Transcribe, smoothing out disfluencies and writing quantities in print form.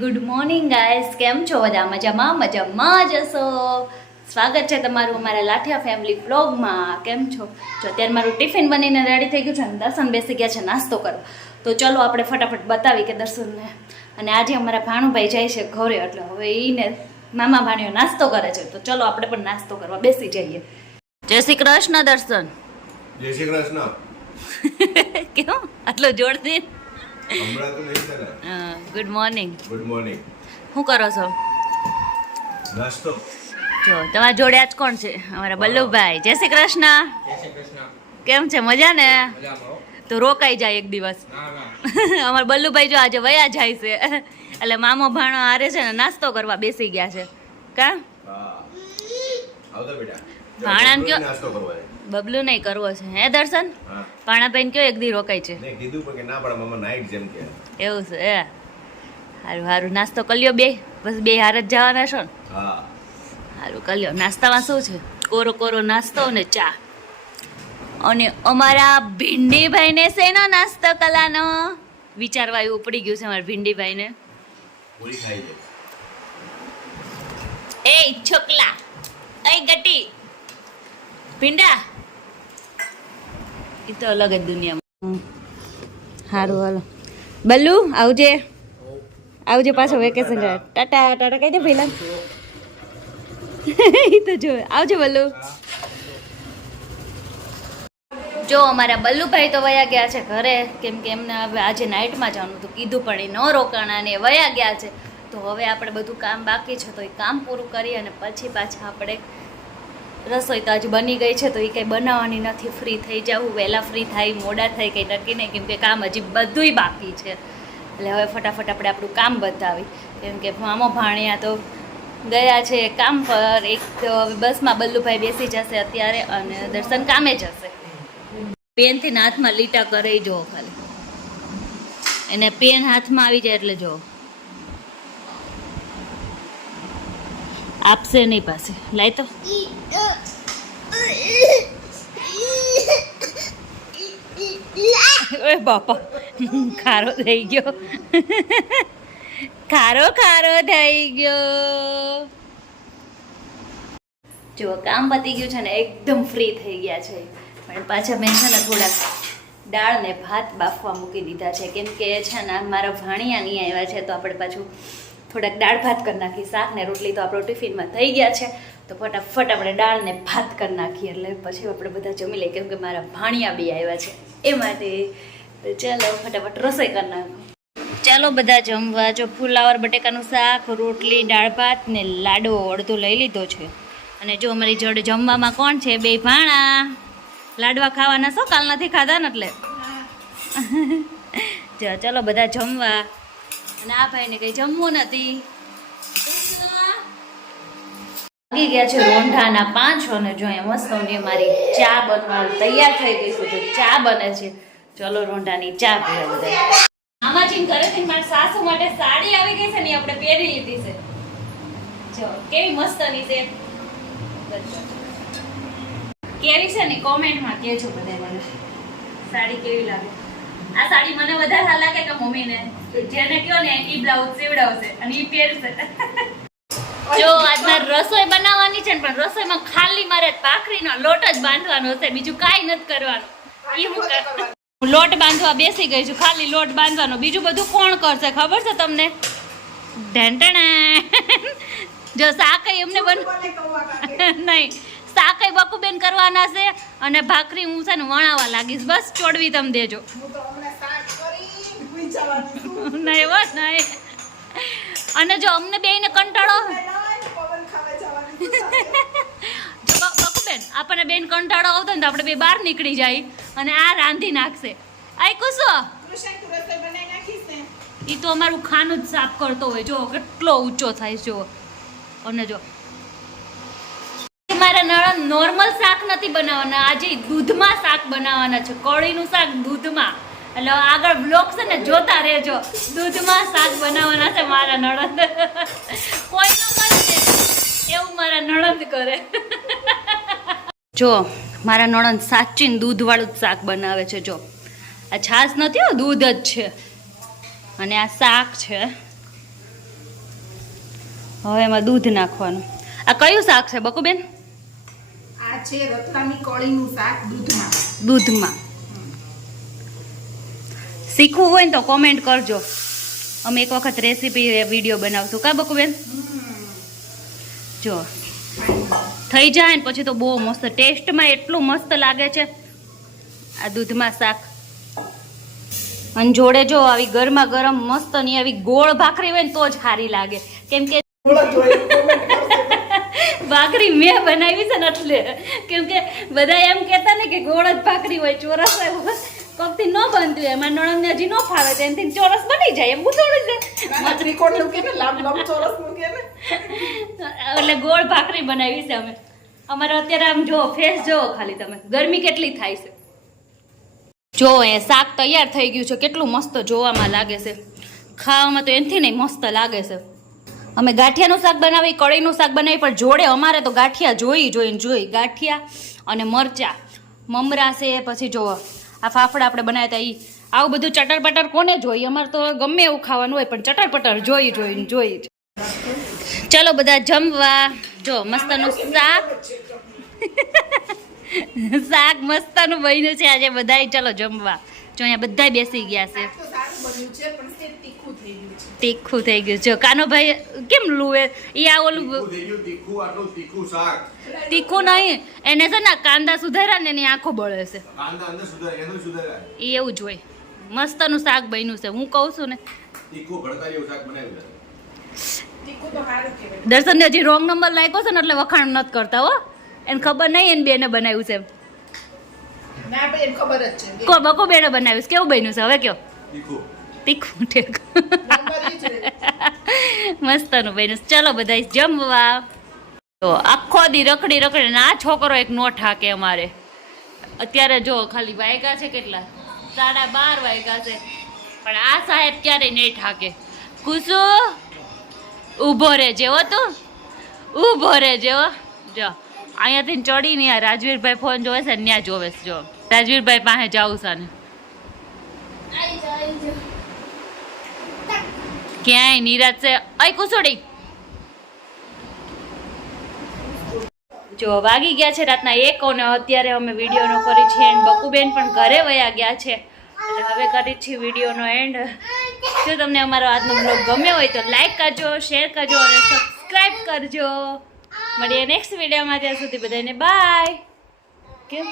Good morning guys, કેમ છો બધા? મજામાં જશો. સ્વાગત છે તમારું અમારા લાઠિયા ફેમિલી વ્લોગમાં. કેમ છો? જો અત્યારે મારું ટિફિન બનીને રેડી થઈ ગયું છે અને દર્શન બેસી ગયા છે નાસ્તો કરવા. તો ચલો આપણે ફટાફટ બતાવી કે દર્શનને. અને આજે અમારા ભાણુભાઈ જાય છે ઘરે, એટલે હવે એને મામા ભાણીઓ નાસ્તો કરે છે. તો ચલો આપણે પણ નાસ્તો કરવા બેસી જઈએ. જય શ્રી કૃષ્ણ દર્શન. જય શ્રી કૃષ્ણ. કેમ આટલો જોરથી? હમણાં તો નહીં થાય. Good morning. Good morning. શું કરો છો? નાસ્તો. જો તમારા જોડે આજ કોણ છે? અમારા બલ્લુભાઈ. જય શ્રી કૃષ્ણ. જય શ્રી કૃષ્ણ. કેમ છે? મજા ને? મજામાં હો. તો રોકાઈ જાય એક દિવસ. ના ના. અમારા બલ્લુભાઈ જો આજે વયા જાય છે, એટલે મામો ભાણો હારે છે ને નાસ્તો કરવા બેસી ગયા છે. કા હા. આવતો બેટા. ભાણાને કયો? નાસ્તો કરવા છે. બબલું નહીં કરવો છે હે દર્શન? હા. ભાણાભાઈને કયો એક દી રોકાય છે? ને કીધું પણ કે ના પડે મમ્મા નાઈટ જેમ કે. એવું છે એ સારું સારું. નાસ્તો કર્યો બે? બસ બે હાર જ જવાના છો ને? હા. સારું કર્યો. નાસ્તામાં શું છે? કોરો કોરો નાસ્તો ને ચા. અને અમારા ભીંડીભાઈને શેનો નાસ્તો કલાનો વિચારવા એવું પડી ગયું છે અમારા ભીંડીભાઈને. પૂરી ખાઈ લે. એ છોકલા, એ ગટી ભીંડા, એ તો અલગ જ દુનિયામાં. સારું હાલો બલ્લુ આવજે, આવજે પાછો વેકેશન. ટાટા ટાટા કહી દે પહેલા. એ તો જો આવજે બલ્લુ. જો અમારા બલ્લુભાઈ તો વયા ગયા છે ઘરે, કેમ કે એમને હવે આજે નાઇટમાં જવાનું તો કીધું પણ એ ન રોકાણા ને વયા ગયા છે. તો હવે આપણે બધું કામ બાકી છે તો એ કામ પૂરું કરી અને પછી પાછા આપણે રસોઈ તો હજુ બની ગઈ છે તો એ કંઈ બનાવવાની નથી. ફ્રી થઈ જવું, વહેલા ફ્રી થાય મોડા થાય કંઈ નક્કી નહીં, કેમ કે કામ હજી બધુંય બાકી છે. એટલે હવે ફટાફટ આપણે આપણું કામ બતાવી, કેમ કે મામો ભાણિયા તો ગયા છે કામ પર. એક તો બસમાં બલ્લુભાઈ બેસી જશે અત્યારે અને દર્શન કામે જશે. પેનથી હાથમાં લીટા કરે જો ખાલી, એને પેન હાથમાં આવી જાય એટલે જો આપશે નહીં પાસે. લાય તો ઓય બાપા, ખારો થઈ ગયો. ખારો ખારો થઈ ગયો. જો કામ પતી ગયું છે ને, એકદમ ફ્રી થઈ ગયા છે. પણ પાછા મેં છે ને થોડાક દાળ ને ભાત બાફવા મૂકી દીધા છે, કેમ કે છે ને મારા ભાણિયા નહીં આવ્યા છે તો આપણે પાછું થોડાક દાળ ભાત કરી નાખી. શાક ને રોટલી તો આપણો ટિફિનમાં થઈ ગયા છે, તો ફટાફટ આપણે દાળ ને ભાત કરી નાખીએ એટલે પછી આપણે બધા જમી લઈએ, કેમ કે મારા ભાણિયા બી આવ્યા છે એ માટે. તો ચાલો ફટાફટ રસોઈ કરી નાખો. ચાલો બધા જમવા. જો ફુલાવર બટેકાનું શાક, રોટલી, દાળ ભાત ને લાડવો અડધો લઈ લીધો છે. અને જો અમારી જોડે જમવામાં કોણ છે? બે ભાણા. લાડવા ખાવાના છો? કાલ નથી ખાધા ને એટલે. ચલો બધા જમવા. અને આ ભાઈને કંઈ જમવું નથી. લાગી ગયા છે રોંઢાના 5 અને જો અહીંયા મસ્ત મારી ચા બનવા તૈયાર થઈ ગઈ છે. તો ચા બને છે. ચલો રોંઢાની ચા પીવા બધા. મામાજી ઘરેથી મારી સાસુ માટે સાડી આવી ગઈ છે ને, આપણે પહેરી લીધી છે. જો કેવી મસ્તની છે. કેવી છે ને કોમેન્ટમાં કહેજો બધા મને સાડી કેવી લાગે. આ સાડી મને વધારે સારી લાગે કે મમ્મીને? જેને કયો ને ઈ બ્લાઉઝ સીવડાવશે અને ઈ પહેરશે. જો આજમાં રસોઈ બનાવવાની છે ને, પણ રસોઈમાં ખાલી મારે ભાખરીનો લોટ જ બાંધવાનો છે, બીજું કાંઈ નથી કરવાનું. હું લોટ બાંધવા બેસી ગઈ છું, ખાલી લોટ બાંધવાનો. બીજું બધું કોણ કરશે ખબર છે તમને? ઢેંટણા. જો શાકઈ એમને નહીં, શાકઈ બકુબેન કરવાના છે અને ભાખરી હું છે ને વણાવા લાગીશ. બસ ચોડવી તમે દેજો. નહીં બસ નહીં. અને જો અમને બેયને કંટાળો, જો બકુબેન આપણને બેન કંટાળો આવતો ને તો આપણે બે બહાર નીકળી જાય અને આ રાંધી નાખશે. આઈ કુસો એ તો અમારું ખાનું જ સાફ કરતો હોય. જો કેટલો ઊંચો થાય જો. અને જો મારા નણંદ નોર્મલ શાક નથી બનાવવાના, આજે દૂધમાં શાક બનાવવાના છે. કઢીનું શાક દૂધમાં. એટલે આગળ બ્લોગ છે ને જોતા રહેજો. દૂધમાં શાક બનાવવાના છે મારા નણંદ. કોઈ ન કરે એવું મારા નણંદ કરે. જો મારા નણંદ સાચીને દૂધવાળું જ શાક બનાવે છે. જો આ છાશ નથી હો, દૂધ જ છે. અને આ શાક છે. હવે એમાં દૂધ નાખવાનું. આ કયું શાક છે બકુબેન? આ છે રતલામી કળીનું શાક દૂધમાં. દૂધમાં. શીખવું હોય ને તો કોમેન્ટ કરજો. અમે એક વખત રેસીપી વિડીયો બનાવશું કા બકુબેન? જો થઈ જાય ને પછી તો બહુ મસ્ત, ટેસ્ટમાં એટલું મસ્ત લાગે છે આ દૂધમાં શાક. અને જોડે જો આવી ગરમા ગરમ મસ્ત ની આવી ગોળ ભાખરી હોય ને તો જ સારી લાગે. કેમ કે ભાખરી મેં બનાવી છે ને એટલે, કેમ કે બધા એમ કહેતા ને કે ગોળ જ ભાખરી હોય, ચોરસ કોકથી ન બનતું હોય. એમાં નણંદને હજી ન ફાવે તો એનાથી ચોરસ બની જાય. એમ થોડું છે એટલે ગોળ ભાખરી બનાવી છે અમે. અમારે અત્યારે આમ જો ફેસ જોવો ખાલી તમે, ગરમી કેટલી થાય છે. જો એ શાક તૈયાર થઈ ગયું છે. કેટલું મસ્ત જોવામાં લાગે છે, ખાવામાં તો એનાથી નહીં મસ્ત લાગે છે. અમે ગાંઠિયાનું શાક બનાવી, કઢીનું શાક બનાવી, પણ જોડે અમારે તો ગાંઠિયા જોઈ ગાંઠિયા અને મરચા, મમરા છે. પછી જો આ ફાફડા આપણે બનાવ્યા હતા, આવું બધું ચટર પટર કોને જોઈએ? અમારે તો ગમે એવું ખાવાનું હોય પણ ચટર પટર જોઈ. ચલો બધા જમવા. જો મસ્તનું શાક મસ્તનું બન્યું છે આજે. બધાય ચલો જમવા. જો અહીંયા બધા બેસી ગયા છે. તીખું થઈ ગયું. જો કાનોભાઈ કેમ લુએ એ આ ઓલું તીખું નહીં, એને છે ને કાંદા સુધાર્યા ને એની આંખો બળે છે. એ એવું જ હોય. મસ્તનું શાક બન્યું છે. હું કહું છું ને દર્શન હજી રોંગ નંબર લાગ્યો છે ને એટલે વખાણ નથી કરતા હો. એને ખબર નહીં એને બેને બનાવ્યું છે. બકો બેને બનાવ્યું છે. કેવું બન્યું છે હવે કયો? તીખું ઠીક મસ્તનું બન્યું. ચલો બધા જમવા. તો આખો દી રખડી ને આ છોકરો એક નો ઠાકે અમારે. અત્યારે જો ખાલી વાગ્યા છે કેટલા, 12:30 વાગ્યા છે, પણ આ સાહેબ ક્યારેય નહીં ઠાકે. કુસુ ઊભો રહેજે હો, તું ઊભો રહેજે હો. જો અહીંયાથી ચડી ને આ રાજવીરભાઈ ફોન જોવે છે ને ત્યાં જોવે છે. જો રાજવીરભાઈ પાસે જાઉં છે ને ક્યાંય નિરાશ છે. અય કુસુડી જો વાગી ગયા છે રાતના 1 અને અત્યારે અમે વિડીયોનો કરી છે એન્ડ. બકુબેન પણ ઘરે વયા ગયા છે એટલે હવે કરી છે વિડીયોનો એન્ડ. જો તમને અમારો આજનો બ્લોગ ગમ્યો હોય તો લાઈક કરજો, શેર કરજો અને સબસ્ક્રાઈબ કરજો. મળીએ નેક્સ્ટ વિડીયોમાં. ત્યાં સુધી બધાને બાય. કેમ